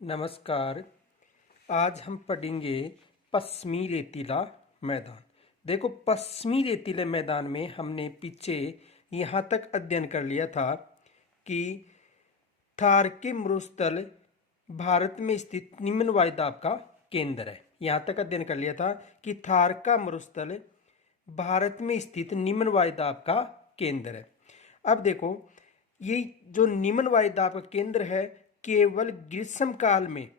नमस्कार। आज हम पढ़ेंगे पश्चिमी रेतीला मैदान। देखो, पश्चिमी रेतीले मैदान में हमने पीछे यहाँ तक अध्ययन कर लिया था कि थार के मरुस्थल भारत में स्थित निम्न वायुदाब का केंद्र है। यहाँ तक अध्ययन कर लिया था कि थार का मरुस्थल भारत में स्थित निम्न वायुदाब का केंद्र है। अब देखो, ये जो निम्न वायुदाब का केंद्र है केवल ग्रीष्म काल में,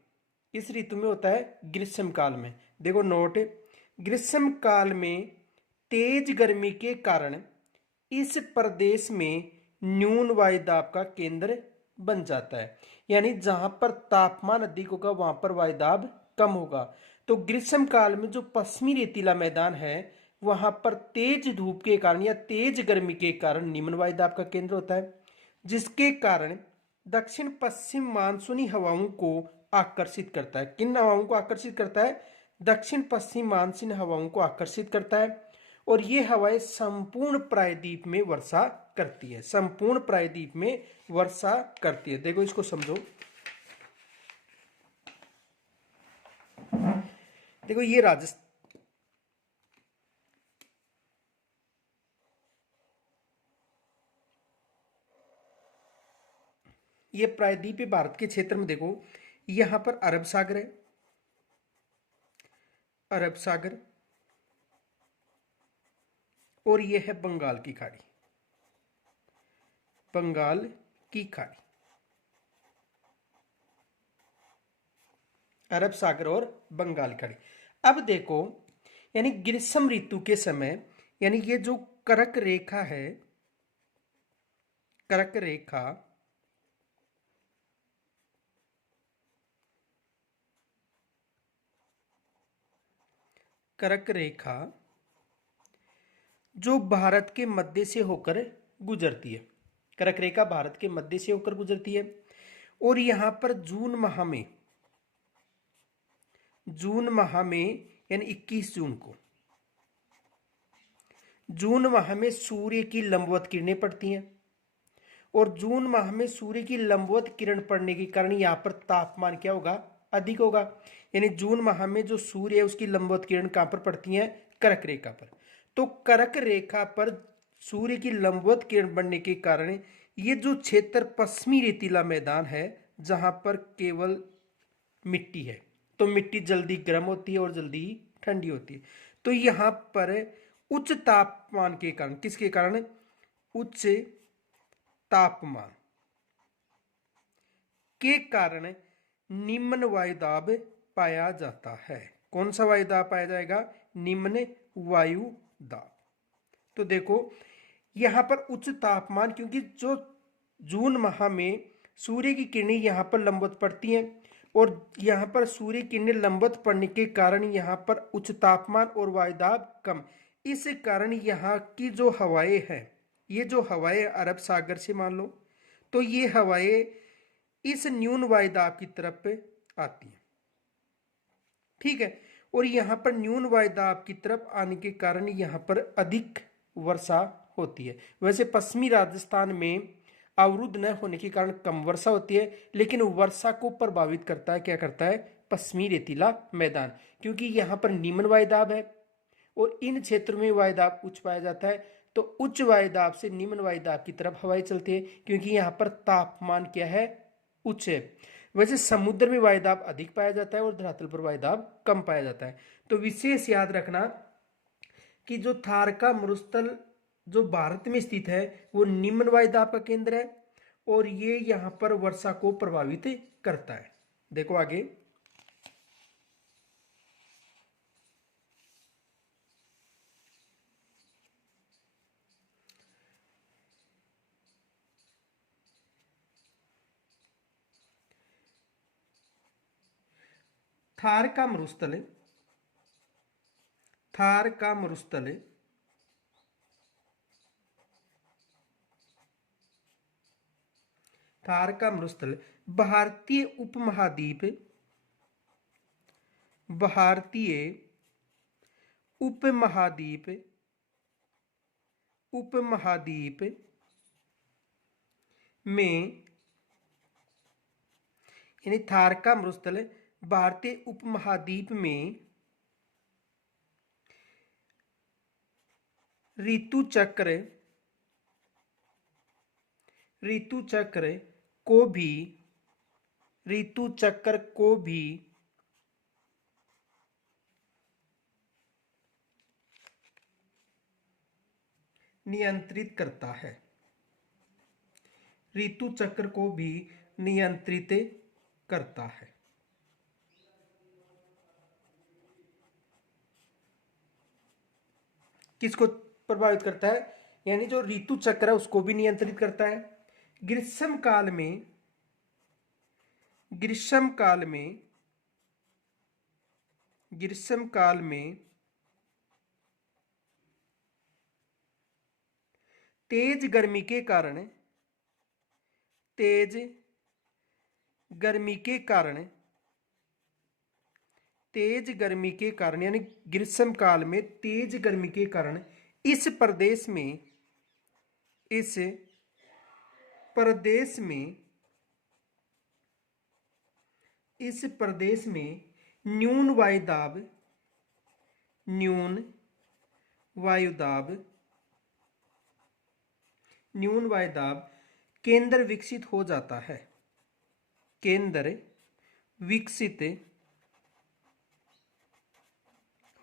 इस ऋतु में होता है ग्रीष्म काल में। देखो नोट, ग्रीष्म काल में तेज गर्मी के कारण इस प्रदेश में न्यून वायुदाब का केंद्र बन जाता है। यानी जहां पर तापमान अधिक होगा वहां पर वायुदाब कम होगा। तो ग्रीष्म काल में जो पश्चिमी रेतीला मैदान है वहां पर तेज धूप के कारण या तेज गर्मी के कारण निम्न वायुदाब का केंद्र होता है, जिसके कारण दक्षिण पश्चिम मानसूनी हवाओं को आकर्षित करता है। किन हवाओं को आकर्षित करता है? दक्षिण पश्चिम मानसूनी हवाओं को आकर्षित करता है। और ये हवाएं संपूर्ण प्रायद्वीप में वर्षा करती है। संपूर्ण प्रायद्वीप में वर्षा करती है। देखो, इसको समझो। देखो, ये राजस्थान, ये प्रायद्वीपीय भारत के क्षेत्र में देखो, यहां पर अरब सागर है, अरब सागर, और यह है बंगाल की खाड़ी, बंगाल की खाड़ी, अरब सागर और बंगाल की खाड़ी। अब देखो, यानी ग्रीष्म ऋतु के समय, यानी ये जो कर्क रेखा है, कर्क रेखा, कर्क रेखा जो भारत के मध्य से होकर गुजरती है, कर्क रेखा भारत के मध्य से होकर गुजरती है। और यहां पर जून माह में यानी 21 जून को, जून माह में सूर्य की लंबवत किरणें पड़ती हैं। और जून माह में सूर्य की लंबवत किरण पड़ने के कारण यहाँ पर तापमान क्या होगा? अधिक होगा। यानी जून माह में जो सूर्य है उसकी लंबवत किरण कहां पर पड़ती है? कर्क रेखा पर। तो कर्क रेखा पर सूर्य की लंबवत किरण बढ़ने के कारण ये जो क्षेत्र पश्चिमी रेतीला मैदान है, जहां पर केवल मिट्टी है, तो मिट्टी जल्दी गर्म होती है और जल्दी ठंडी होती है। तो यहां पर उच्च तापमान के कारण, किसके कारण? उच्च तापमान के कारण निम्न वायुदाब पाया जाता है। कौन सा वायुदाब पाया जाएगा? निम्न वायुदाब। तो देखो, यहां पर उच्च तापमान, क्योंकि जो जून माह में सूर्य की किरणें यहां पर लंबवत पड़ती हैं, और यहां पर सूर्य किरणें लंबवत पड़ने के कारण यहां पर उच्च तापमान और वायुदाब कम। इस कारण यहां की जो हवाएं हैं, ये जो हवाएं अरब सागर से मान लो, तो ये हवाएं इस न्यून वायुदाब की तरफ आती है। ठीक है। और यहां पर न्यून वायुदाब की तरफ आने के कारण यहां पर अधिक वर्षा होती है। वैसे पश्चिमी राजस्थान में अवरुद्ध न होने के कारण कम वर्षा होती है, लेकिन वर्षा को प्रभावित करता है, क्या करता है? पश्चिमी रेतीला मैदान, क्योंकि यहां पर निम्न वायुदाब है और इन क्षेत्रों में वायुदाब उच्च पाया जाता है। तो उच्च वायुदाब से निम्न वायुदाब की तरफ हवाएं चलती है, क्योंकि यहाँ पर तापमान क्या है? उच्च है। वैसे समुद्र में वायुदाब अधिक पाया जाता है और धरातल पर वायुदाब कम पाया जाता है। तो विशेष याद रखना कि जो थार का मरुस्थल जो भारत में स्थित है वो निम्न वायुदाब का केंद्र है, और ये यहाँ पर वर्षा को प्रभावित करता है। देखो आगे, थार का मरुस्थल, थार का मरुस्थल थार का मरुस्थल भारतीय उपमहाद्वीप, भारतीय उपमहाद्वीप, उपमहाद्वीप में यानी थार का मरुस्थल भारतीय उपमहाद्वीप में ऋतु चक्र को भी ऋतु चक्र को भी नियंत्रित करता है। ऋतु चक्र को भी नियंत्रित करता है। किसको प्रभावित करता है? यानी जो ऋतु चक्र है उसको भी नियंत्रित करता है। ग्रीष्म काल में तेज गर्मी के कारण तेज गर्मी के कारण यानी ग्रीष्म काल में तेज गर्मी के कारण इस प्रदेश में न्यून वायुदाब केंद्र विकसित हो जाता है। केंद्र विकसित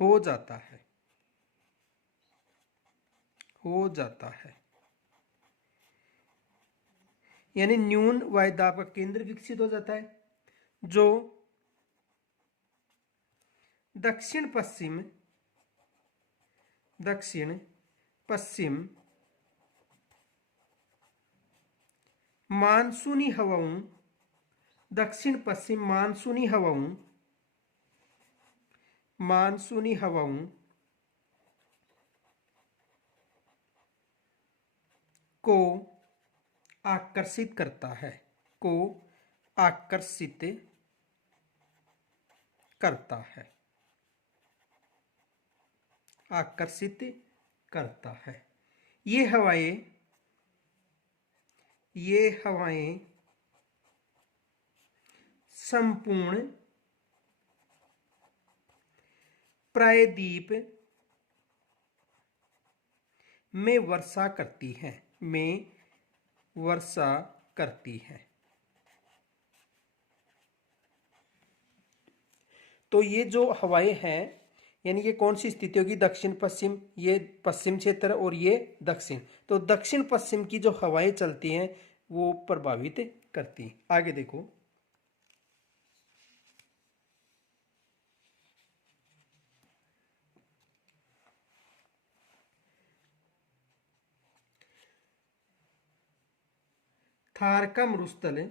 हो जाता है यानी न्यून वायुदाब का केंद्र विकसित हो जाता है जो दक्षिण पश्चिम मानसूनी हवाओं को आकर्षित करता है। ये हवाएं संपूर्ण प्रायद्वीप में वर्षा करती हैं। तो ये जो हवाएं हैं यानी ये कौन सी स्थिति होगी? दक्षिण पश्चिम, ये पश्चिम क्षेत्र और ये दक्षिण। तो दक्षिण पश्चिम की जो हवाएं चलती हैं वो प्रभावित करती हैं। आगे देखो, थार का मरुस्थल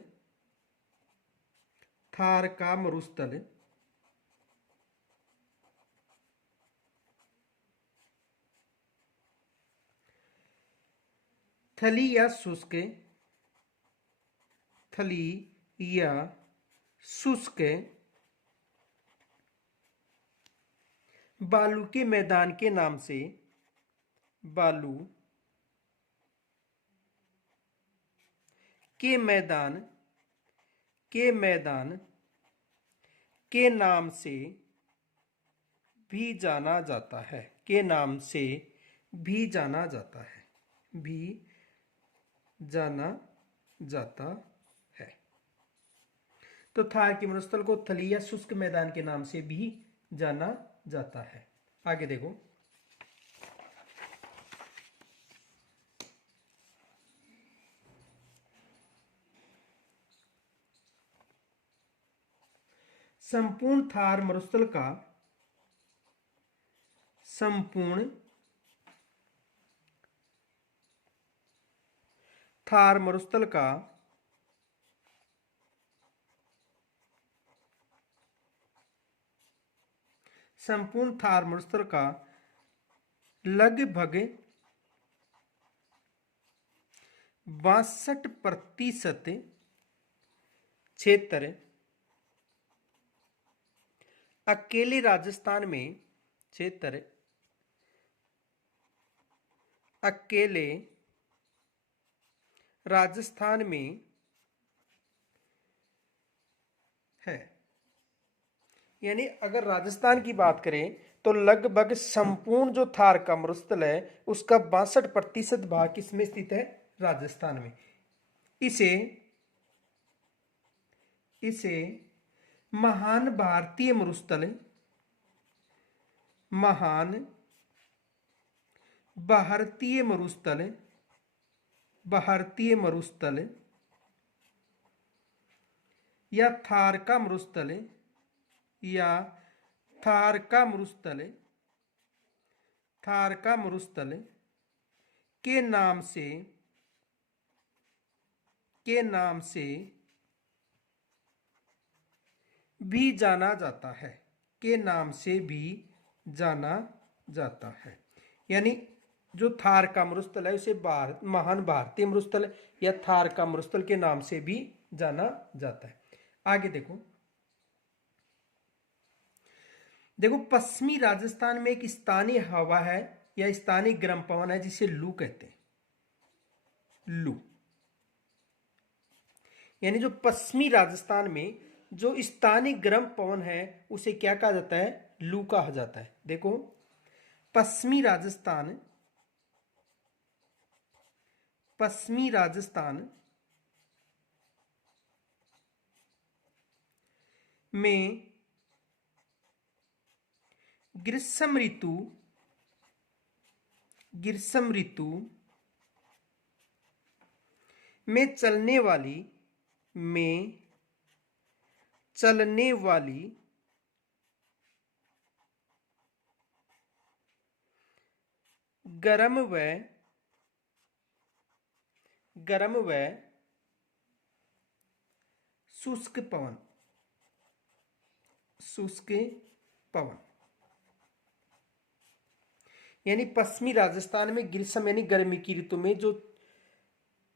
थली या शुष्क बालू के मैदान के नाम से के नाम से भी जाना जाता है। तो थार के मरुस्थल को थली या शुष्क मैदान के नाम से भी जाना जाता है। आगे देखो, संपूर्ण थार मरुस्थल का लगभग 62% क्षेत्र अकेले राजस्थान में यानी अगर राजस्थान की बात करें तो लगभग संपूर्ण जो थार का मरुस्थल है उसका 62% भाग किसमें स्थित है? राजस्थान में। इसे इसे महान भारतीय मरुस्थल, महान भारतीय मरुस्थल, भारतीय मरुस्थल या थार का मरुस्थल, या थार का मरुस्थल, थार का मरुस्थल के नाम से, के नाम से भी जाना जाता है, के नाम से भी जाना जाता है। यानी जो थार का मरुस्थल है उसे महान भारतीय मरुस्थल या थार का मरुस्थल के नाम से भी जाना जाता है। आगे देखो, देखो पश्चिमी राजस्थान में एक स्थानीय हवा है या स्थानीय गर्म पवन है जिसे लू कहते हैं। लू यानी जो पश्चिमी राजस्थान में जो स्थानीय गर्म पवन है उसे क्या कहा जाता है? लू कहा जाता है। देखो पश्चिमी राजस्थान, पश्चिमी राजस्थान में ग्रीष्म ऋतु, ग्रीष्म ऋतु में चलने वाली, में चलने वाली गर्म व शुष्क पवन, शुष्क पवन। यानी पश्चिमी राजस्थान में ग्रीष्म यानी गर्मी की ऋतु में जो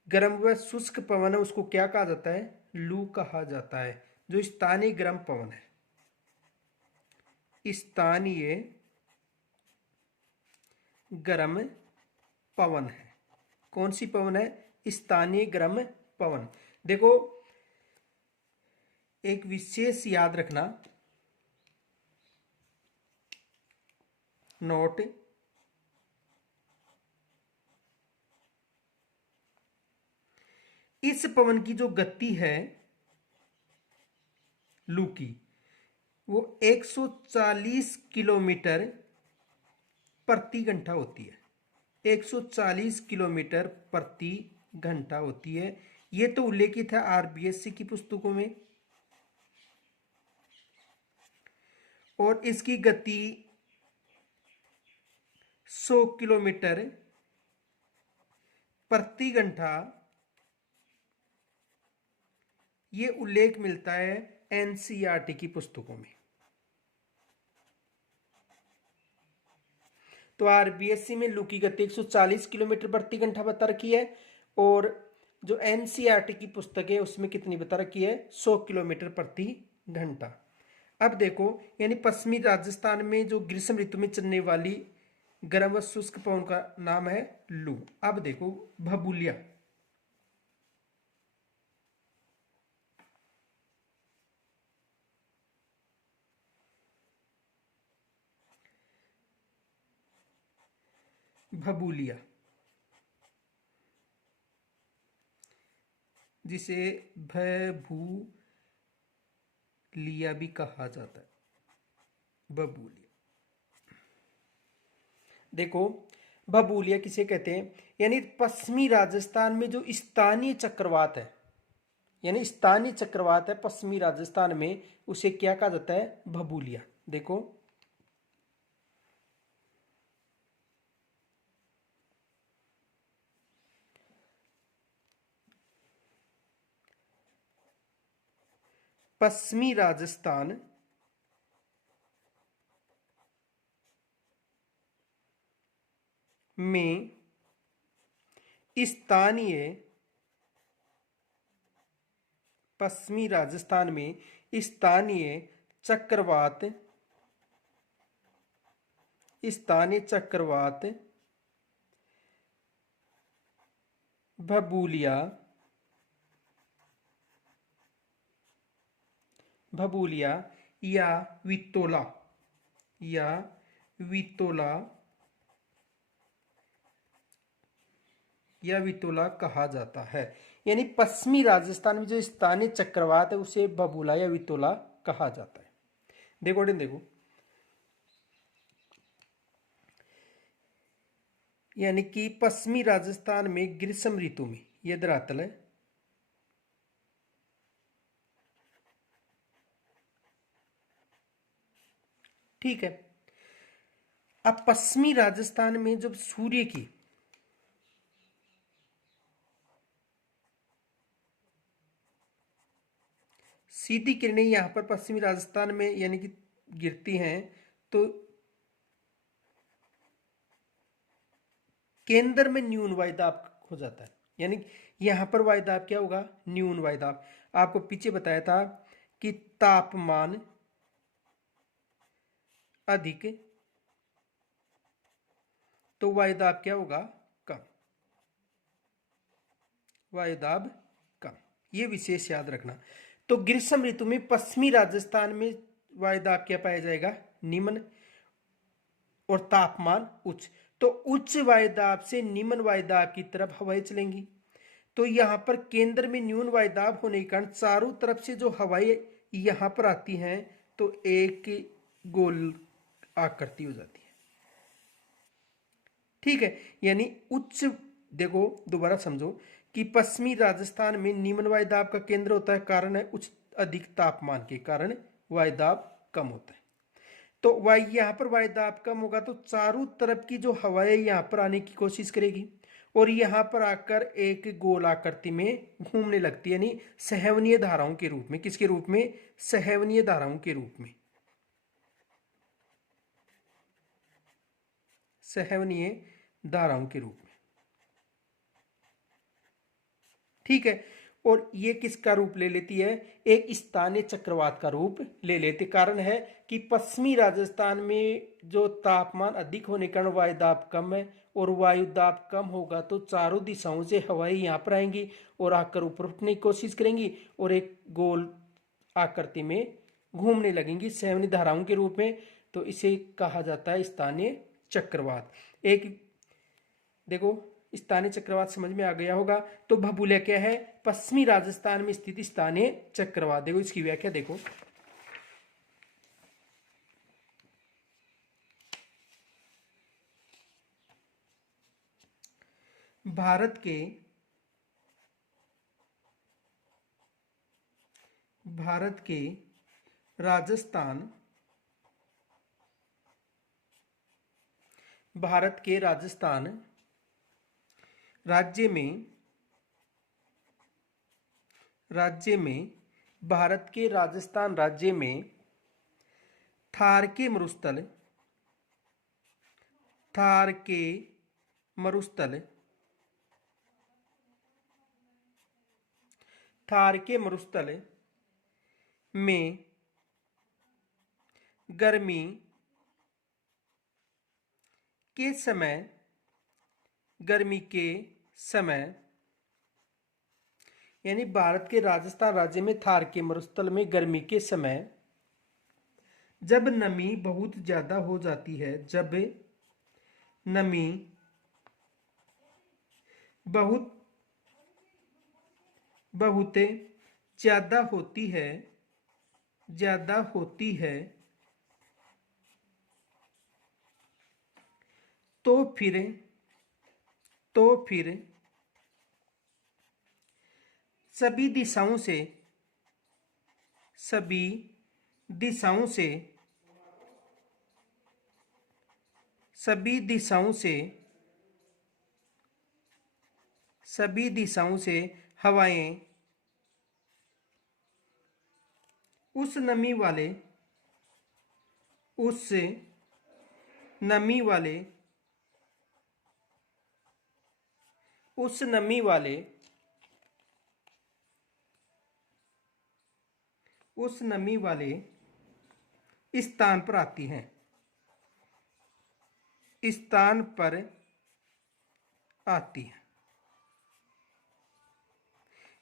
गर्म व शुष्क पवन है उसको क्या कहा जाता है? लू कहा जाता है। जो स्थानीय गर्म पवन है, स्थानीय गर्म पवन है। कौन सी पवन है? स्थानीय गर्म पवन। देखो एक विशेष याद रखना, नोट, इस पवन की जो गति है लू की वो 140 किलोमीटर प्रति घंटा होती है। 140 किलोमीटर प्रति घंटा होती है। ये तो उल्लेखित है आरबीएससी की पुस्तकों में। और इसकी गति 100 किलोमीटर प्रति घंटा, ये उल्लेख मिलता है एनसीईआरटी की पुस्तकों में। तो आरबीएससी में लू की गति 140 किलोमीटर प्रति घंटा बता रखी है और जो एनसीईआरटी की पुस्तक है उसमें कितनी बता रखी है? 100 किलोमीटर प्रति घंटा। अब देखो यानी पश्चिमी राजस्थान में जो ग्रीष्म ऋतु में चलने वाली गर्म व शुष्क पवन का नाम है लू। अब देखो भभूलिया, भभूलिया जिसे भभूलिया भी कहा जाता है, भभूलिया। देखो भभूलिया किसे कहते हैं? यानी पश्चिमी राजस्थान में जो स्थानीय चक्रवात है, यानी स्थानीय चक्रवात है पश्चिमी राजस्थान में, उसे क्या कहा जाता है? भभूलिया। देखो पश्चिमी राजस्थान में स्थानीय, पश्चिमी राजस्थान में स्थानीय चक्रवात, स्थानीय चक्रवात भभूलिया, भभूलिया या वितोला या वितोला या वितोला कहा जाता है। यानी पश्चिमी राजस्थान में जो स्थानीय चक्रवात है उसे बबूला या वितोला कहा जाता है। देखो देखो, यानी कि पश्चिमी राजस्थान में ग्रीष्म ऋतु में, यह धरातल है, ठीक है। अब पश्चिमी राजस्थान में जब सूर्य की सीधी किरणें यहां पर पश्चिमी राजस्थान में यानी कि गिरती हैं, तो केंद्र में न्यून वायुदाब हो जाता है। यानी यहां पर वायुदाब क्या होगा? न्यून वायुदाब। आपको पीछे बताया था कि तापमान अधिक तो वायुदाब क्या होगा? कम। वायुदाब कम, ये विशेष याद रखना। तो ग्रीष्म ऋतु में पश्चिमी राजस्थान में वायुदाब क्या पाया जाएगा? निम्न, और तापमान उच्च। तो उच्च वायुदाब से निम्न वायुदाब की तरफ हवाएं चलेंगी। तो यहां पर केंद्र में न्यून वायुदाब होने के कारण चारों तरफ से जो हवाएं यहां पर आती हैं तो एक गोल आकृति हो जाती है, ठीक है। यानी उच्च, देखो दोबारा समझो कि पश्चिमी राजस्थान में निम्न वायुदाब का केंद्र होता है, कारण है उच्च अधिक तापमान के कारण वायुदाब कम होता है। तो यहां पर वायुदाब कम होगा तो चारों तरफ की जो हवाएं यहां पर आने की कोशिश करेगी और यहां पर आकर एक गोल आकृति में घूमने लगती है, यानी सहवनीय धाराओं के रूप में। किसके रूप में? सहवनीय धाराओं के रूप में, सहवनीय धाराओं के रूप में, ठीक है। और ये किसका रूप ले लेती है? एक स्थानीय चक्रवात का रूप ले लेती। कारण है कि पश्चिमी राजस्थान में जो तापमान अधिक होने के कारण वायुदाब कम है, और वायुदाब कम होगा तो चारों दिशाओं से हवाएं यहाँ पर आएंगी और आकर ऊपर उठने की कोशिश करेंगी और एक गोल आकृति में घूमने लगेंगी सहवनीय धाराओं के रूप में। तो इसे कहा जाता है स्थानीय चक्रवात। एक देखो, स्थानीय चक्रवात समझ में आ गया होगा। तो भभूलय क्या है? पश्चिमी राजस्थान में स्थित स्थानीय चक्रवात। देखो इसकी व्याख्या देखो, भारत के राजस्थान राज्य में भारत के राजस्थान राज्य में थार के मरुस्थल में गर्मी के समय यानी भारत के राजस्थान राज्य में थार के मरुस्थल में गर्मी के समय जब नमी बहुत ज्यादा हो जाती है, जब नमी बहुत ज्यादा होती है तो फिर सभी दिशाओं से हवाएं उस नमी वाले स्थान पर आती हैं,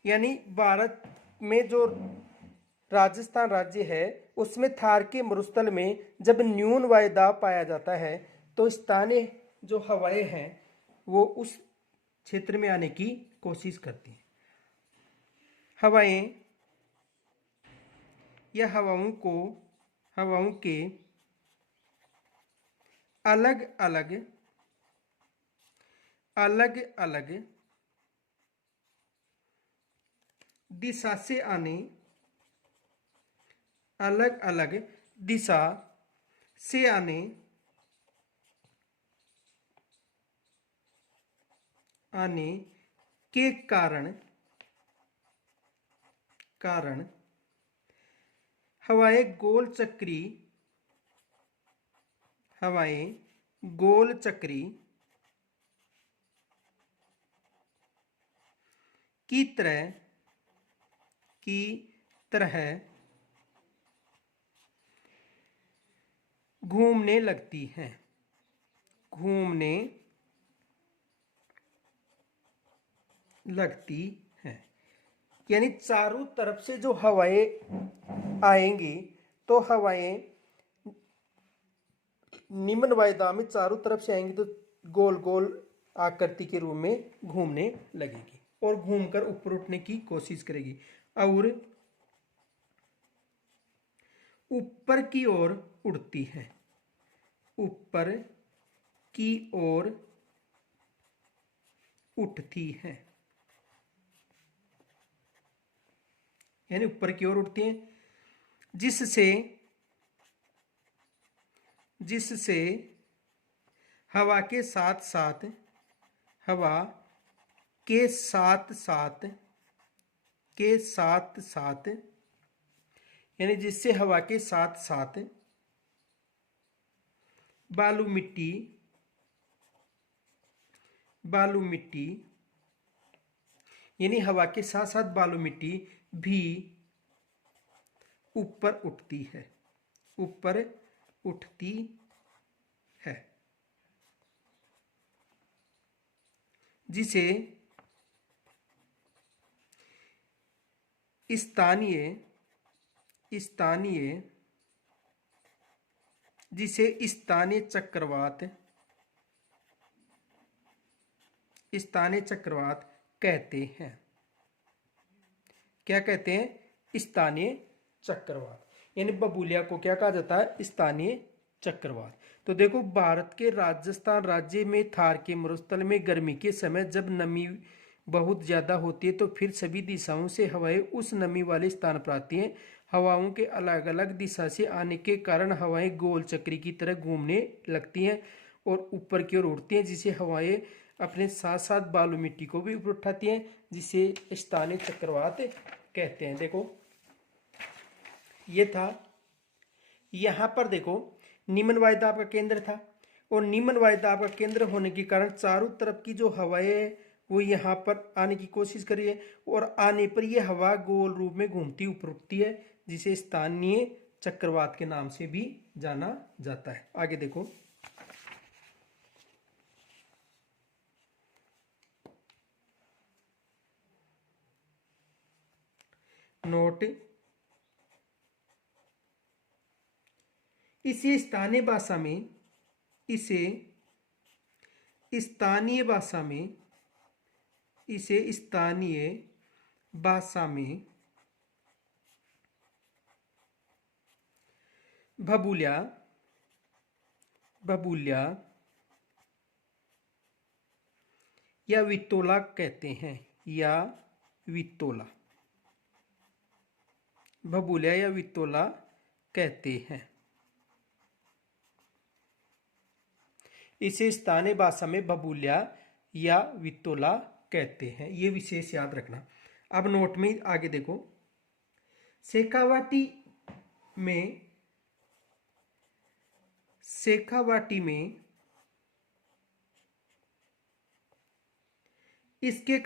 यानी भारत में जो राजस्थान राज्य है उसमें थार के मरुस्थल में जब न्यून वायुदाब पाया जाता है तो स्थानीय जो हवाएं हैं वो उस क्षेत्र में आने की कोशिश करती हैं। हवाएं या हवाओं के अलग अलग दिशा से आने अलग अलग दिशा से आने के कारण हवाएं गोल चक्री की तरह घूमने लगती हैं। यानी चारों तरफ से जो हवाएं आएंगी तो हवाएं निम्न वायुदाब में चारों तरफ से आएंगी तो गोल गोल आकृति के रूप में घूमने लगेगी और घूमकर ऊपर उठने की कोशिश करेगी और ऊपर की ओर उड़ती है। ऊपर की ओर उठती है यानी ऊपर की ओर उठती हैं जिससे हवा के साथ साथ यानी जिससे हवा के साथ साथ बालू मिट्टी यानी हवा के साथ साथ बालू मिट्टी भी ऊपर उठती है जिसे स्थानीय चक्रवात कहते हैं। क्या कहते हैं? स्थानीय चक्रवात। यानी बबूलिया को क्या कहा जाता है? स्थानीय चक्रवात। तो देखो, भारत के राजस्थान राज्य में थार के मरुस्थल में गर्मी के समय जब नमी बहुत ज्यादा होती है तो फिर सभी दिशाओं से हवाएं उस नमी वाले स्थान पर आती हैं। हवाओं के अलग अलग दिशा से आने के कारण हवाएं गोल चक्री की तरह घूमने लगती हैं और ऊपर की ओर उड़ती हैं, जिसे हवाएं अपने साथ साथ बालू मिट्टी को भी ऊपर उठाती हैं, जिसे स्थानीय चक्रवात कहते हैं। देखो, ये था। यहां पर देखो, निम्न वायुदाब का केंद्र था और निम्न वायुदाब का केंद्र होने के कारण चारों तरफ की जो हवाएं वो यहाँ पर आने की कोशिश कर रही है और आने पर यह हवा गोल रूप में घूमती ऊपर उठती है, जिसे स्थानीय चक्रवात के नाम से भी जाना जाता है। आगे देखो, नोट, इसे स्थानीय भाषा में बबूलिया या वित्तोला कहते हैं, बबूलिया या वित्तोला कहते हैं। इसे स्थानीय भाषा में बबूलिया या वित्तोला कहते हैं। ये विशेष याद रखना। अब नोट में आगे देखो, शेखावाटी में इसके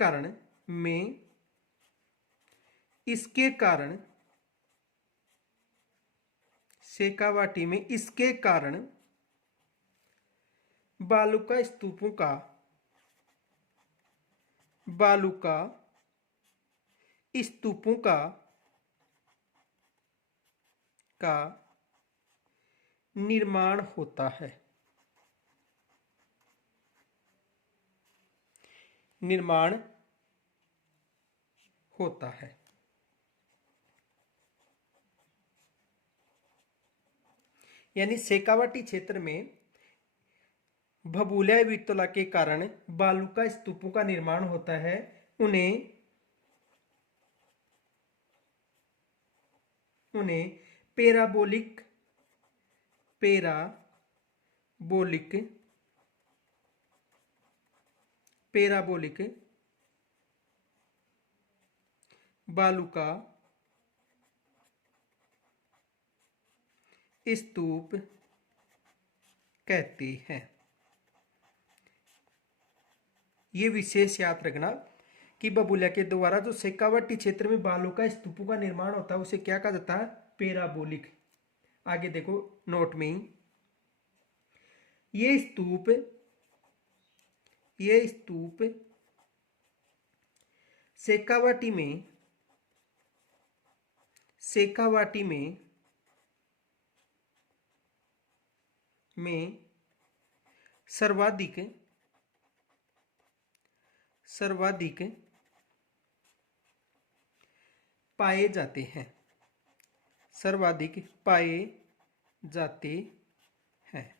कारण बालू का स्तूपों का का निर्माण होता है। निर्माण होता है। यानी शेखावाटी क्षेत्र में भभूल्या विटोला के कारण बालू का स्तूपों का निर्माण होता है। उन्हें पैराबोलिक बालू का स्तूप कहते हैं। ये विशेष याद रखना कि भभूल्या के द्वारा जो शेखावाटी क्षेत्र में बालू का स्तूपों का निर्माण होता है उसे क्या कहा जाता है? पैराबोलिक। आगे देखो नोट में ही, ये स्तूप शेखावाटी में सर्वाधिक पाए जाते हैं।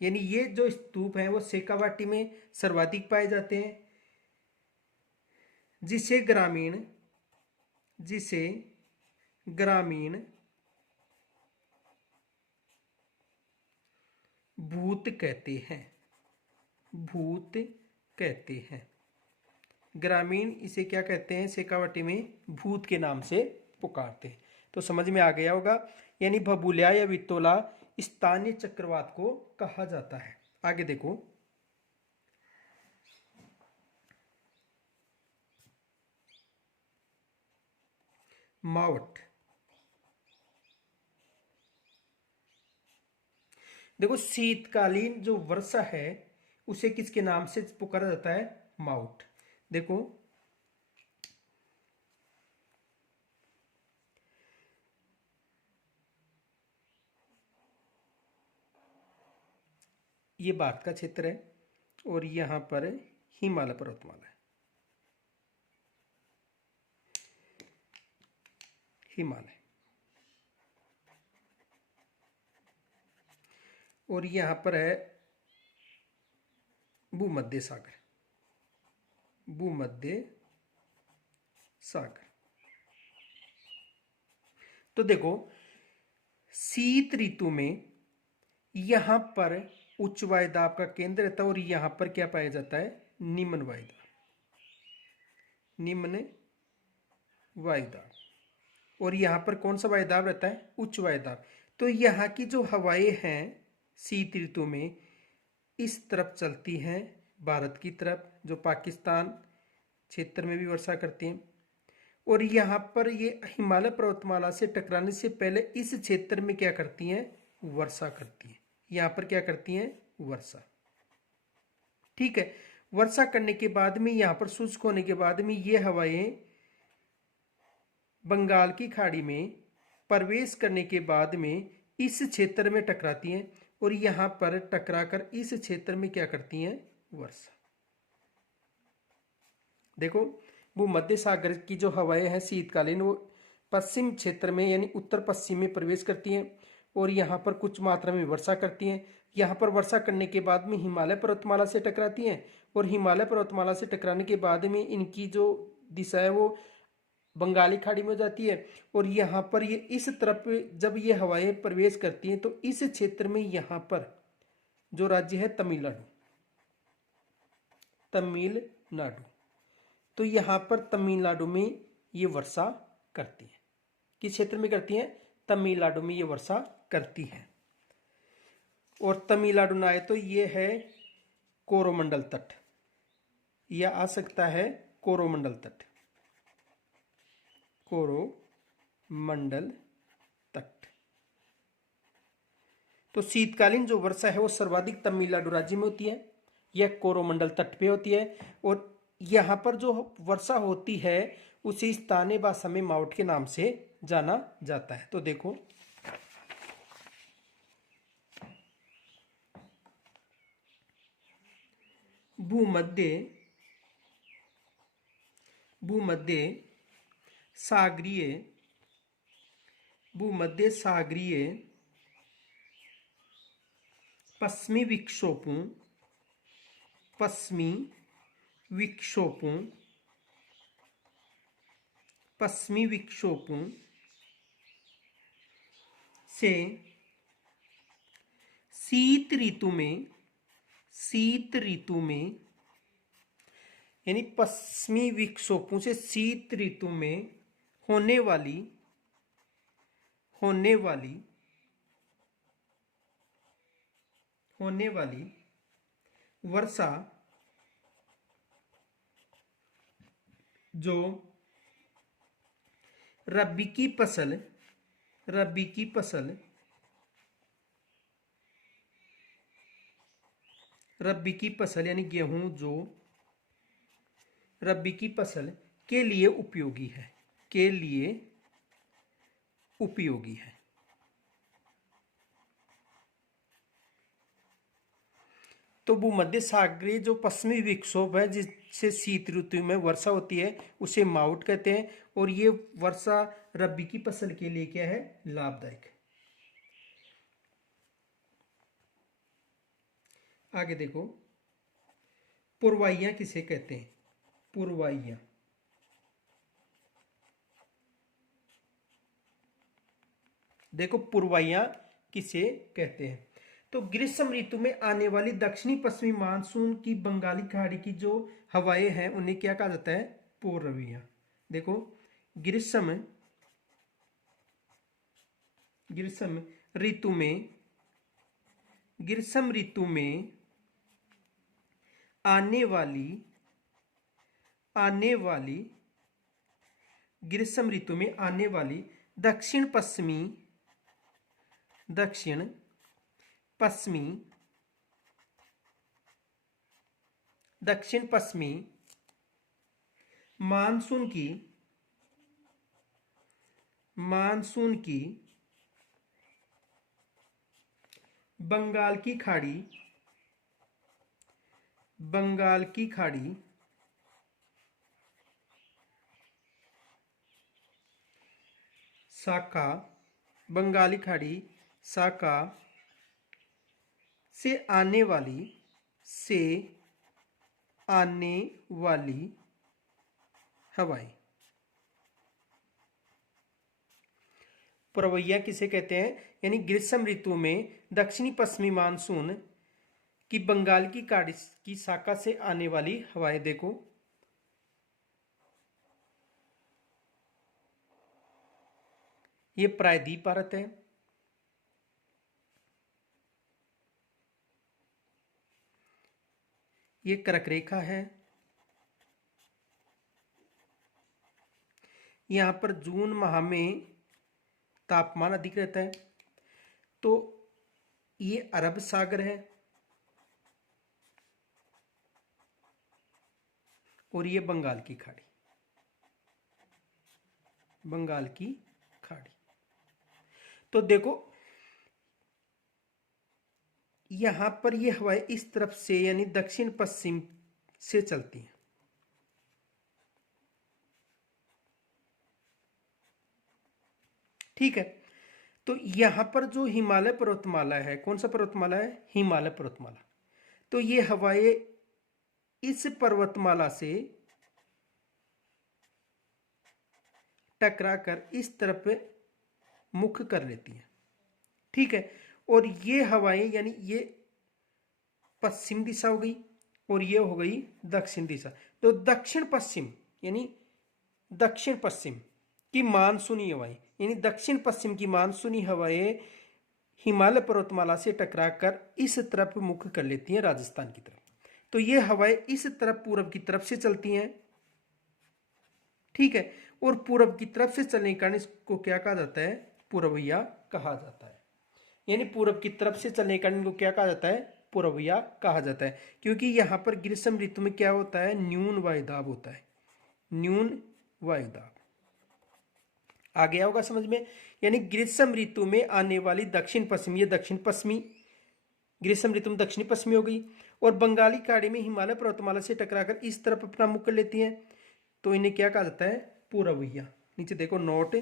यानी ये जो स्तूप हैं वो शेखावाटी में सर्वाधिक पाए जाते हैं, जिसे ग्रामीण भूत कहते हैं। ग्रामीण इसे क्या कहते हैं? शेखावाटी में भूत के नाम से पुकारते हैं। तो समझ में आ गया होगा। यानी भभूल्या या विटोला स्थानीय चक्रवात को कहा जाता है। आगे देखो, मावट। देखो शीतकालीन जो वर्षा है उसे किसके नाम से पुकारा जाता है? मावट। देखो ये भारत का क्षेत्र है और यहां पर हिमालय पर्वतमाला है। हिमालय और यहां पर है भूमध्य सागर। तो देखो शीत ऋतु में यहां पर उच्च वायुदाब का केंद्र रहता है और यहां पर क्या पाया जाता है? निम्न वायुदाब। और यहां पर कौन सा वायुदाब रहता है? उच्च वायुदाब। तो यहाँ की जो हवाएं हैं शीत ऋतु में इस तरफ चलती हैं, भारत की तरफ, जो पाकिस्तान क्षेत्र में भी वर्षा करती हैं। और यहाँ पर ये हिमालय पर्वतमाला से टकराने से पहले इस क्षेत्र में क्या करती हैं? वर्षा करती हैं। यहाँ पर क्या करती हैं? वर्षा। ठीक है। वर्षा करने के बाद में यहाँ पर शुष्क होने के बाद में ये हवाएं बंगाल की खाड़ी में प्रवेश करने के बाद में इस क्षेत्र में टकराती हैं और यहाँ पर टकराकर इस क्षेत्र में क्या करती हैं? वर्षा। देखो भूमध्य सागर की जो हवाएं हैं शीतकालीन वो पश्चिम क्षेत्र में यानी उत्तर पश्चिम में प्रवेश करती हैं और यहाँ पर कुछ मात्रा में वर्षा करती हैं। यहाँ पर वर्षा करने के बाद में हिमालय पर्वतमाला से टकराती हैं और हिमालय पर्वतमाला से टकराने के बाद में इनकी जो दिशा है वो बंगाली खाड़ी में हो जाती है और यहाँ पर ये इस तरफ जब ये हवाएं प्रवेश करती हैं तो इस क्षेत्र में यहाँ पर जो राज्य है तमिलनाडु, तो यहाँ पर तमिलनाडु में ये वर्षा करती है। किस क्षेत्र में करती हैं? तमिलनाडु में ये वर्षा करती है। और तमिलनाडु ना आए तो ये है कोरोमंडल तट, या आ सकता है कोरोमंडल तट। कोरोमंडल तट। तो शीतकालीन जो वर्षा है वो सर्वाधिक तमिलनाडु राज्य में होती है, यह कोरोमंडल तट पे होती है और यहाँ पर जो वर्षा होती है उसे स्थानीय भाषा में मावट के नाम से जाना जाता है। तो देखो भूमध्य भूमध्य सागरीय भूमध्य सागरीय पश्चिमी विक्षोभों पश्चिमी विक्षोभों पश्चिमी विक्षोभों से शीत ऋतु में यानी पश्चिमी विक्षोभों से शीत ऋतु में होने वाली वर्षा जो रबी की फसल यानी गेहूं जो रबी की फसल के लिए उपयोगी है तो भूमध्य सागरीय जो पश्चिमी विक्षोभ है जिससे शीत ऋतु में वर्षा होती है उसे माउट कहते हैं और ये वर्षा रबी की फसल के लिए क्या है, लाभदायक है। आगे देखो, पुरवाइयां किसे कहते हैं? पुरवाइयां देखो पुरवाइयां किसे कहते हैं तो ग्रीष्म ऋतु में आने वाली दक्षिणी पश्चिमी मानसून की बंगाली खाड़ी की जो हवाएं हैं उन्हें क्या कहा जाता है? पुरवाइयां। देखो ग्रीष्म ऋतु में आने वाली ग्रीष्म ऋतु में आने वाली दक्षिण पश्चिमी मानसून की बंगाल की खाड़ी शाखा बंगाली खाड़ी शाखा से आने वाली हवाएं। पुरवैया किसे कहते हैं? यानी ग्रीष्म ऋतु में दक्षिणी पश्चिमी मानसून की बंगाल की खाड़ी की शाखा से आने वाली हवाएं। देखो ये प्रायद्वीप भारत है, ये कर्क रेखा है, यहां पर जून माह में तापमान अधिक रहता है, तो ये अरब सागर है और ये बंगाल की खाड़ी तो देखो यहां पर ये हवाएं इस तरफ से यानी दक्षिण पश्चिम से चलती हैं। ठीक है, तो यहां पर जो हिमालय पर्वतमाला है, कौन सा पर्वतमाला है? हिमालय पर्वतमाला। तो ये हवाएं इस पर्वतमाला से टकराकर इस तरफ मुख कर लेती हैं। ठीक है, और ये हवाएं यानी ये पश्चिम दिशा हो गई और ये हो गई दक्षिण दिशा। तो दक्षिण पश्चिम यानी दक्षिण पश्चिम की मानसूनी हवाएं यानी दक्षिण पश्चिम की मानसूनी हवाएं हिमालय पर्वतमाला से टकराकर इस तरफ मुख कर लेती हैं, राजस्थान की तरफ। तो ये हवाएं इस तरफ पूर्व की तरफ से चलती हैं। ठीक है, और पूर्व की तरफ से चलने के कारण इसको क्या कहा जाता है? पुरवैया कहा जाता है। यानी पूर्व की तरफ से चलने के कारण इनको क्या कहा जाता है? पुरवैया कहा जाता है, क्योंकि यहां पर ग्रीष्म ऋतु में क्या होता है? न्यून वायुदाब होता है, न्यून वायुदाब। आ गया होगा समझ में? यानी ग्रीष्म ऋतु में आने वाली दक्षिण पश्चिमी, ये दक्षिण पश्चिमी, ग्रीष्म ऋतु में दक्षिण पश्चिमी हो गई, और बंगाली खाड़ी में हिमालय पर्वतमाला से टकराकर इस तरफ अपना मुख कर लेती हैं, तो इन्हें क्या कहा जाता है? पूर्वइया। नीचे देखो नोट,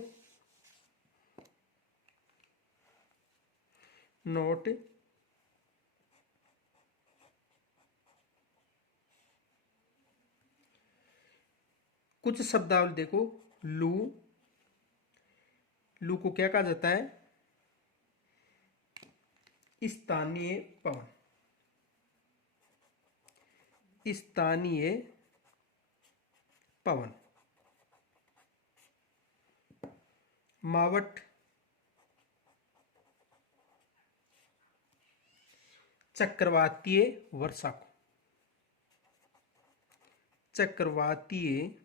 नोट कुछ शब्दावली देखो। लू, लू को क्या कहा जाता है? स्थानीय पवन, स्थानीय पवन। मावट, चक्रवातीय वर्षा को, चक्रवातीय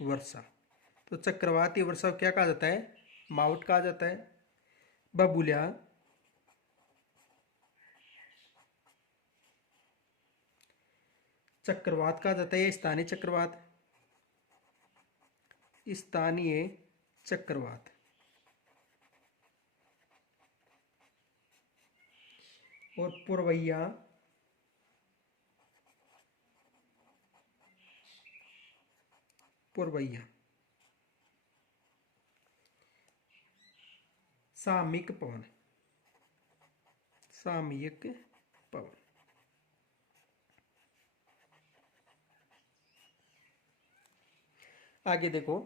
वर्षा। तो चक्रवातीय वर्षा को क्या कहा जाता है? मावट कहा जाता है। बबूलिया, चक्रवात कहा जाता है, स्थानीय चक्रवात, स्थानीय चक्रवात। और पूर्वइया, पूर्वइया। सामयिक पवन, सामयिक पवन। आगे देखो,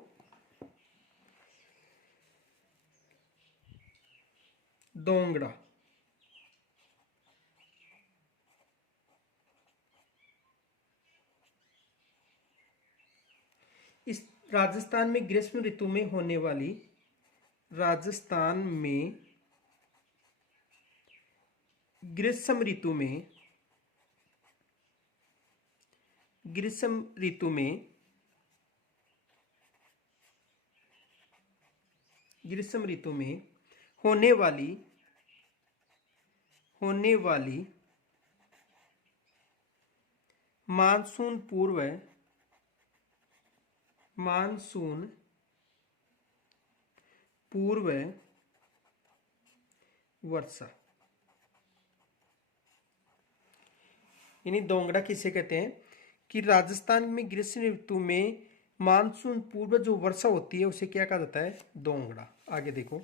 दोंगड़ा, इस राजस्थान में ग्रीष्म ऋतु में होने वाली, राजस्थान में ग्रीष्म ऋतु में, ग्रीष्म ऋतु में, ग्रीष्म ऋतु में होने वाली, होने वाली मानसून पूर्व, मानसून पूर्व वर्षा। यानी दोंगड़ा किसे कहते हैं? कि राजस्थान में ग्रीष्म ऋतु में मानसून पूर्व जो वर्षा होती है उसे क्या कहा जाता है? दोंगड़ा। आगे देखो,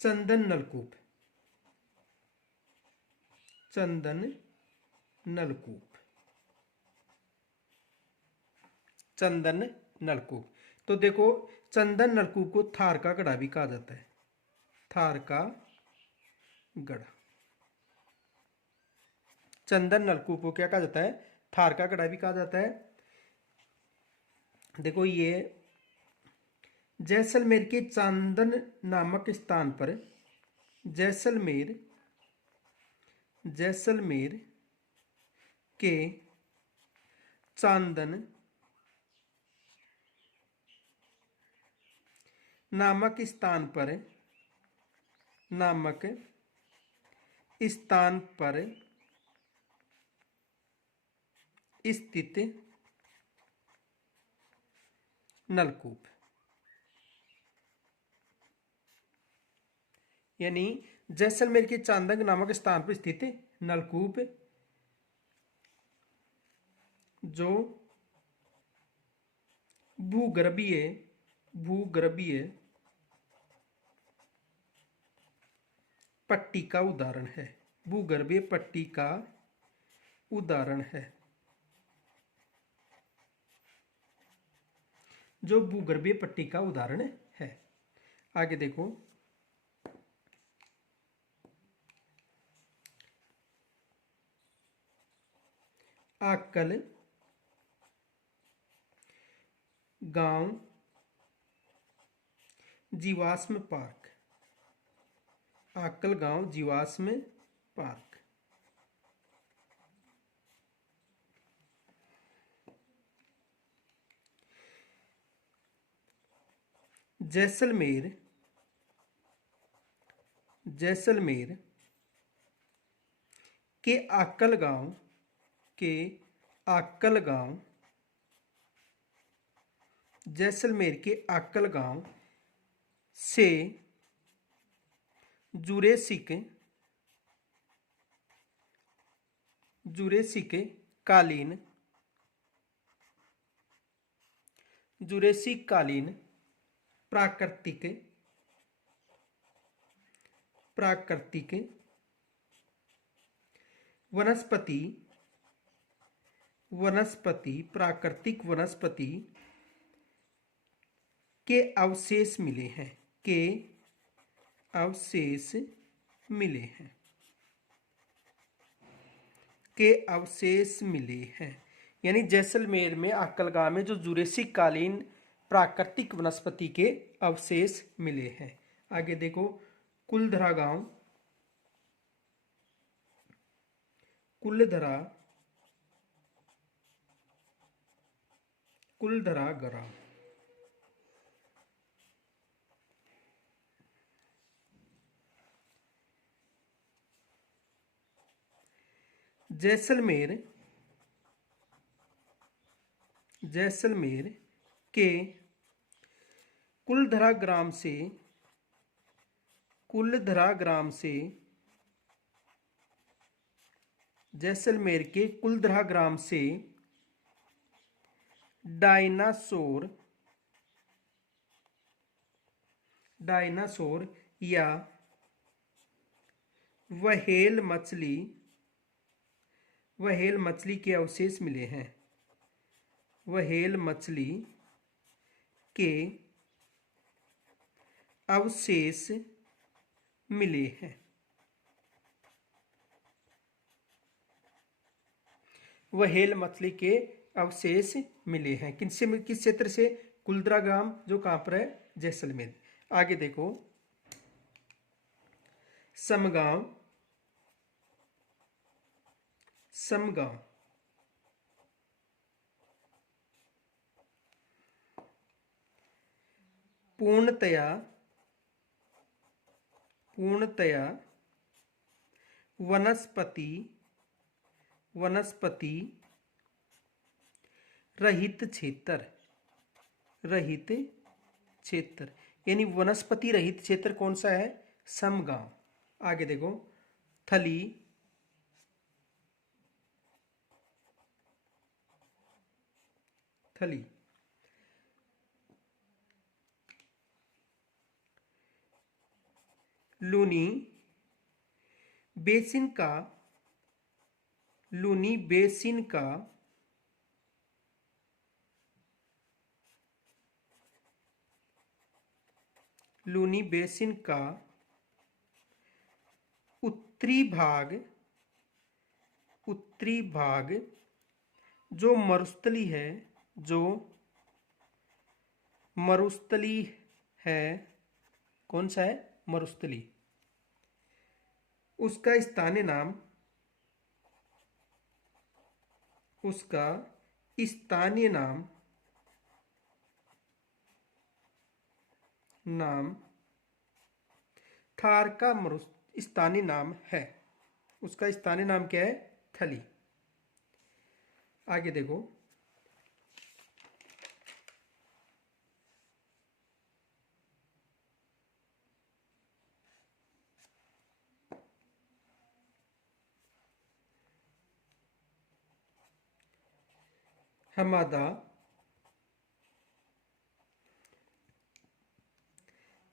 चंदन नलकूप, चंदन नलकूप, चंदन नलकूप। तो देखो, चंदन नलकूप को थार का गढ़ा भी कहा जाता है, थार का गढ़ा। चंदन नलकूप को क्या कहा जाता है? थार का गढ़ा भी कहा जाता है। देखो, ये जैसलमेर के चांदन नामक स्थान पर, जैसलमेर, जैसलमेर के चांदन नामक स्थान पर, नामक स्थान पर स्थित नलकूप। यानी जैसलमेर के चांदन नामक स्थान पर स्थित नलकूप जो भूगर्भीय, भूगर्भीय पट्टी का उदाहरण है, भूगर्भीय पट्टी का उदाहरण है, जो भूगर्भीय पट्टी का उदाहरण है। आगे देखो, आकल गांव जीवाश्म पार्क, आकल गांव जीवाश्म पार्क। जैसलमेर, जैसलमेर के आकल गांव के आकल गांव, जैसलमेर के आकल गांव से जुरेसिक जुरेसिक कालीन जुरेसिक कालीन प्राकृतिक प्राकृतिक वनस्पति वनस्पति प्राकृतिक वनस्पति के अवशेष मिले हैं, के अवशेष मिले हैं, के अवशेष मिले हैं। यानी जैसलमेर में आकलगांव में जो जुरेसिक कालीन प्राकृतिक वनस्पति के अवशेष मिले हैं। आगे देखो, कुलधरा गांव, कुलधरा कुलधरा गांव जैसलमेर जैसलमेर के कुलधरा ग्राम से जैसलमेर के कुलधरा ग्राम से डायनासोर या व्हेल मछली के अवशेष मिले हैं, व्हेल मछली के अवशेष मिले हैं। व्हेल मछली के अवशेष मिले हैं किससे, किस क्षेत्र से? कुलधरा ग्राम, जो कहां पर है? जैसलमेर। आगे देखो, समगांव पूर्णतया वनस्पति रहित क्षेत्र, यानी वनस्पति रहित क्षेत्र कौन सा है? समगांव। आगे देखो, थली लूनी बेसिन का उत्तरी भाग जो मरुस्थली है, कौन सा है? मरुस्थली। उसका स्थानीय नाम थार का स्थानीय नाम है। उसका स्थानीय नाम क्या है? थली। आगे देखो, हमादा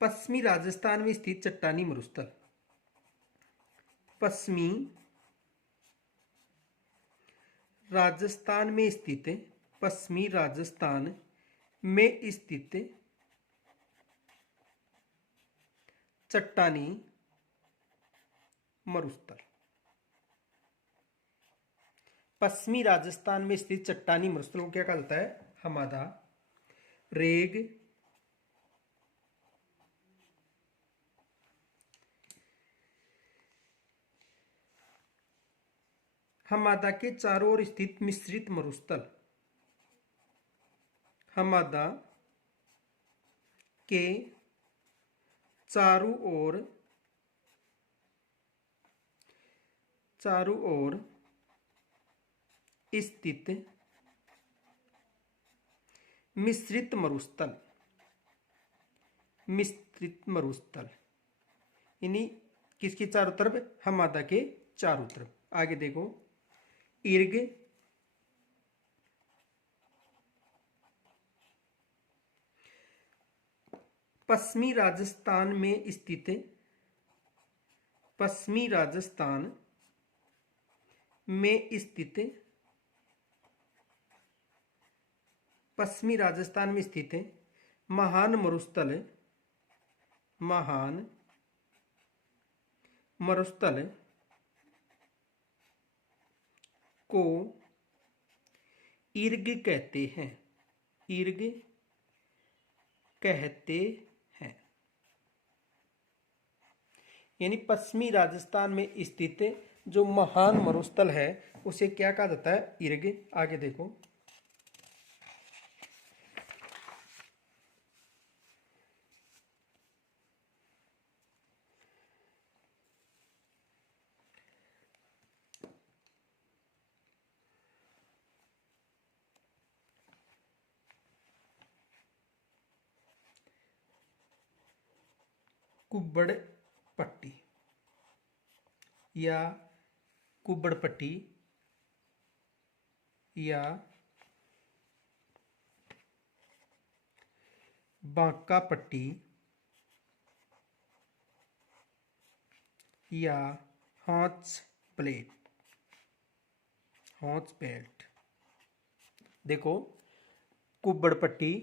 पश्चिमी राजस्थान में स्थित चट्टानी मरुस्थल। पश्चिमी राजस्थान में स्थित चट्टानी मरुस्थल। पश्चिमी राजस्थान में स्थित चट्टानी मरुस्थल को क्या कहता है? हमादा। रेग हमादा के चारों ओर स्थित मिश्रित मरुस्थल। हमादा के चारों ओर स्थित मिश्रित मरुस्थल, मिश्रित मरुस्थल यानी किसकी चारों तरफ, हमादा के चारों तरफ। आगे देखो, इर्ग पश्चिमी राजस्थान में स्थित, पश्चिमी राजस्थान में स्थित, पश्चिमी राजस्थान में स्थित महान मरुस्थल, महान मरुस्थल को इर्ग कहते हैं, इर्ग कहते हैं। यानी पश्चिमी राजस्थान में स्थित जो महान मरुस्थल है उसे क्या कहा जाता है, इर्ग। आगे देखो, कुब्बड़ पट्टी या कुब्बड़ पट्टी या बांका पट्टी या हॉर्स प्लेट, हॉर्स बेल्ट। देखो, कुब्बड़ पट्टी,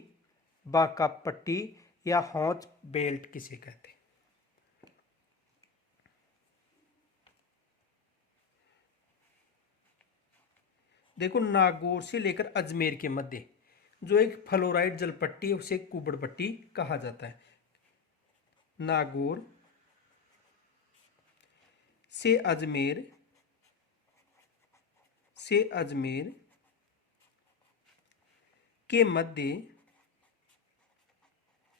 बांका पट्टी या हॉर्स बेल्ट किसे कहते हैं। देखो, नागौर से लेकर अजमेर के मध्य जो एक फ्लोराइड जल पट्टी है उसे कुब्बड़ पट्टी कहा जाता है। नागौर से अजमेर, से अजमेर के मध्य,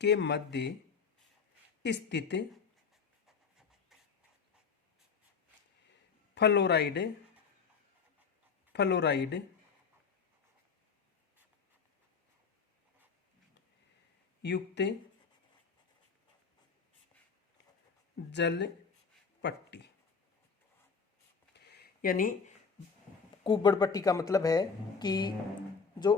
के मध्य स्थित फ्लोराइड, फ्लोराइड युक्त जल पट्टी। यानी कुब्बड़ पट्टी का मतलब है कि जो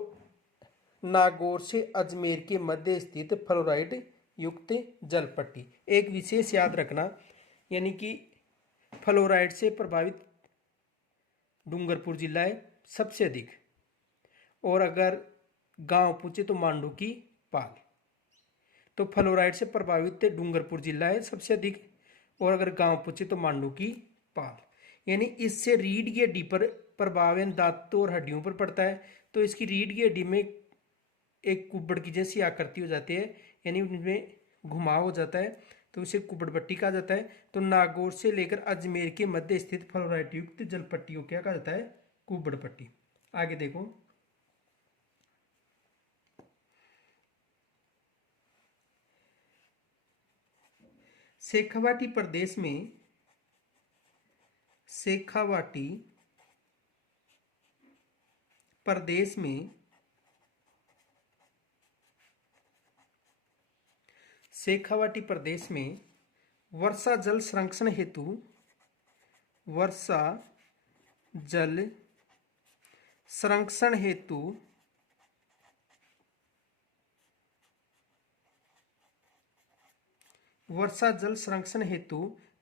नागौर से अजमेर के मध्य स्थित फ्लोराइड युक्त जल पट्टी। एक विशेष याद रखना, यानी कि फ्लोराइड से प्रभावित डूंगरपुर जिला है सबसे अधिक, और अगर गांव पूछे तो मांडू की पाल। तो फ्लोराइड से प्रभावित डूंगरपुर जिला है सबसे अधिक, और अगर गांव पूछे तो मांडू की पाल। यानी इससे रीढ़ की हड्डी पर प्रभाव दांतों और हड्डियों पर पड़ता है। तो इसकी रीढ़ की हड्डी में एक कुब्बड़ की जैसी आकृति हो जाती है, यानी उनमें घुमाव हो जाता है, तो इसे कुब्बड़ पट्टी कहा जाता है। तो नागौर से लेकर अजमेर के मध्य स्थित फ्लोराइड युक्त जल पट्टी को क्या कहा जाता है, कुब्बड़ पट्टी। आगे देखो, शेखावाटी प्रदेश में, शेखावाटी प्रदेश में, शेखावाटी प्रदेश में वर्षा जल संरक्षण हेतु, वर्षा जल संरक्षण हेतु वर्षा जल संरक्षण हेतु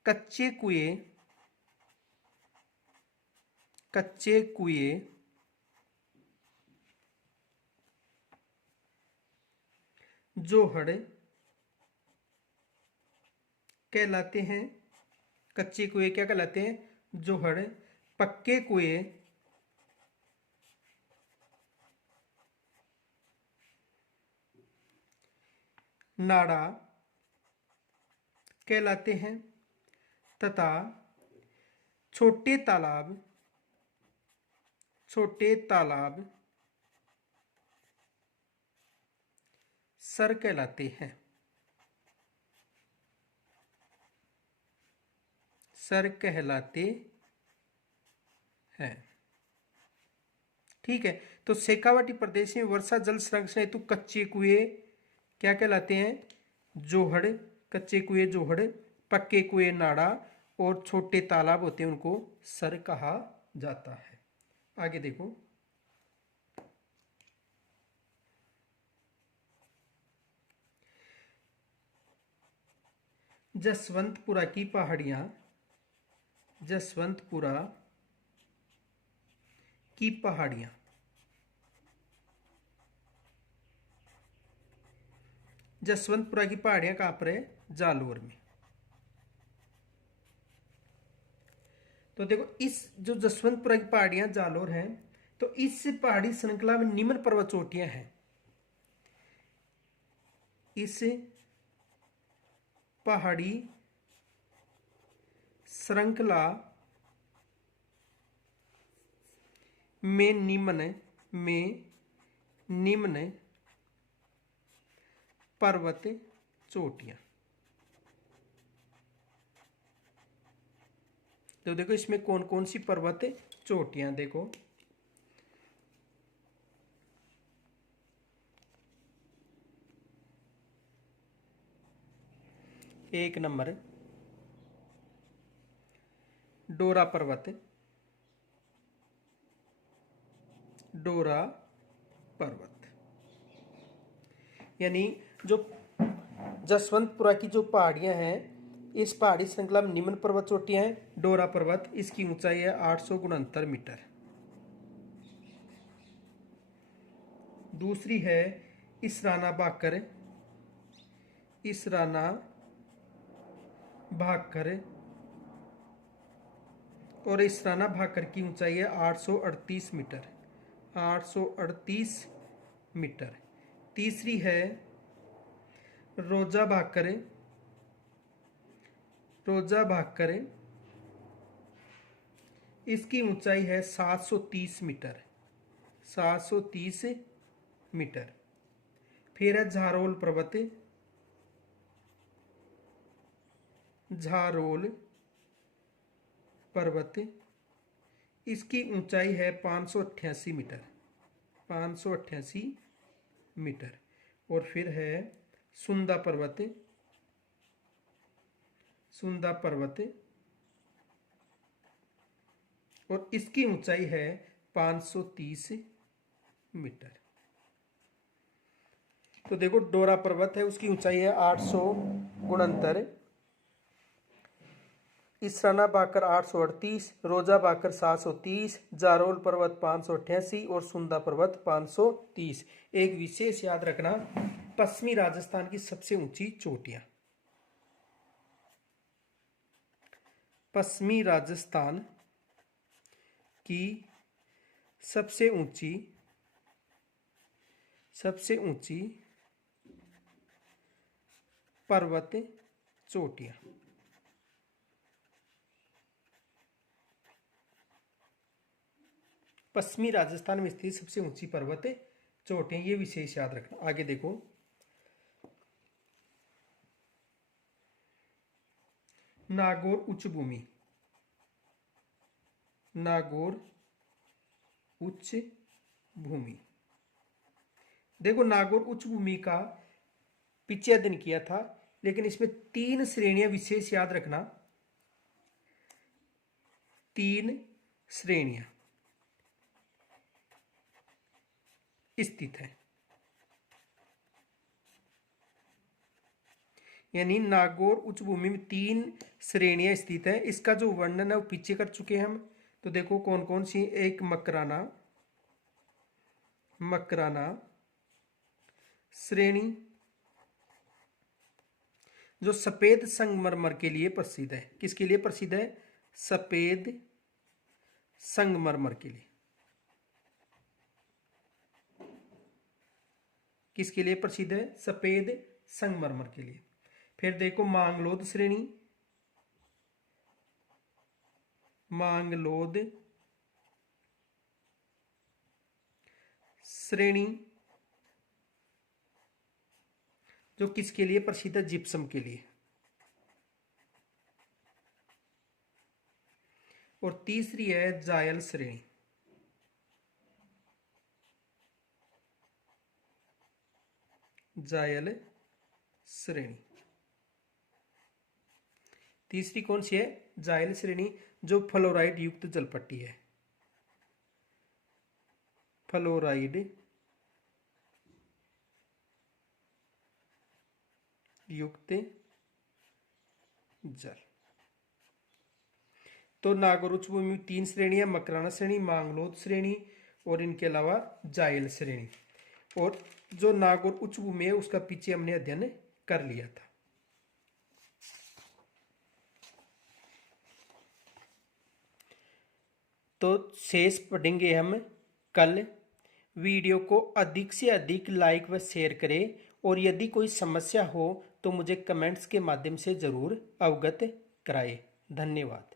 कच्चे कुएं, कच्चे कुएं जोहड़ कहलाते हैं। कच्चे कुएं क्या कहलाते हैं, जोहड़। पक्के कुएं नाड़ा कहलाते हैं, तथा छोटे तालाब, छोटे तालाब सर कहलाते हैं, सर कहलाते हैं। ठीक है। तो शेखावाटी प्रदेश में वर्षा जल संरक्षण हेतु कच्चे कुएं क्या कहलाते हैं? जोहड़। कच्चे कुएं जोहड़, पक्के कुएं नाड़ा और छोटे तालाब होते हैं उनको सर कहा जाता है। आगे देखो, जसवंतपुरा की पहाड़ियां, जसवंतपुरा की पहाड़ियां, जसवंतपुरा की पहाड़ियां कहां पर है? जालोर में। तो देखो, इस जो जसवंतपुरा की पहाड़ियां जालोर हैं, तो इस पहाड़ी श्रृंखला में निम्न पर्वत चोटियां हैं। इस पहाड़ी श्रृंखला में निम्न पर्वत चोटियां। तो देखो इसमें कौन कौन सी पर्वत चोटियां, देखो एक नंबर डोरा पर्वत, डोरा पर्वत, यानी जो जसवंतपुरा की जो पहाड़ियां हैं, इस पहाड़ी श्रृंखला में निम्न पर्वत चोटियां हैं। डोरा पर्वत, इसकी ऊंचाई है 869 मीटर। दूसरी है इसराना भाकर, इसराना भाकर, और इसराना भाकर की ऊंचाई है 838 मीटर, 838 मीटर। तीसरी है रोजा भाकर, रोजा भाकर, इसकी ऊंचाई है 730 मीटर, 730 मीटर। फिर है झारोल पर्वत, झारोल पर्वत, इसकी ऊंचाई है 588 मीटर, 588 मीटर। और फिर है सुंदा पर्वत, सुंदा पर्वत, और इसकी ऊंचाई है 530 मीटर। तो देखो, डोरा पर्वत है, उसकी ऊंचाई है 869, इसराना भाकर 838, रोजा भाकर 730, जारोल पर्वत 588 और सुंदा पर्वत 530। एक विशेष याद रखना, पश्चिमी राजस्थान की सबसे ऊंची चोटियां, पश्चिमी राजस्थान की सबसे ऊंची पर्वत चोटियां। पश्चिमी राजस्थान में स्थित सबसे ऊंची पर्वत चोटियां, ये विशेष याद रखना। आगे देखो, नागौर उच्च भूमि, नागौर उच्च भूमि। देखो, नागौर उच्च भूमि का पीछे अध्ययन किया था, लेकिन इसमें 3 श्रेणियां विशेष याद रखना, 3 श्रेणियां स्थित है। यानी नागौर उच्च भूमि में 3 श्रेणियां स्थित है। इसका जो वर्णन है वो पीछे कर चुके हैं हम। तो देखो कौन कौन सी, एक मकराना, मकराना श्रेणी जो सफेद संगमरमर के लिए प्रसिद्ध है। किसके लिए प्रसिद्ध है? सफेद संगमरमर के लिए। किसके लिए प्रसिद्ध है? सफेद संगमरमर के लिए। फिर देखो मांगलोद श्रेणी, मांगलोद श्रेणी जो किसके लिए प्रसिद्ध है? जिप्सम के लिए। और तीसरी है जायल श्रेणी, जायल श्रेणी। तीसरी कौन सी है? जायल श्रेणी, जो फ्लोराइड युक्त जलपट्टी है, फ्लोराइड युक्त जल। तो नागौर उच्च भूमि में 3 श्रेणी है, मकराना श्रेणी, मांगलोद श्रेणी और इनके अलावा जायल श्रेणी। और जो नागौर उच्च भूमि है उसका पीछे हमने अध्ययन कर लिया था। तो शेष पढ़ेंगे हम कल। वीडियो को अधिक से अधिक लाइक व शेयर करें, और यदि कोई समस्या हो तो मुझे कमेंट्स के माध्यम से जरूर अवगत कराएं। धन्यवाद।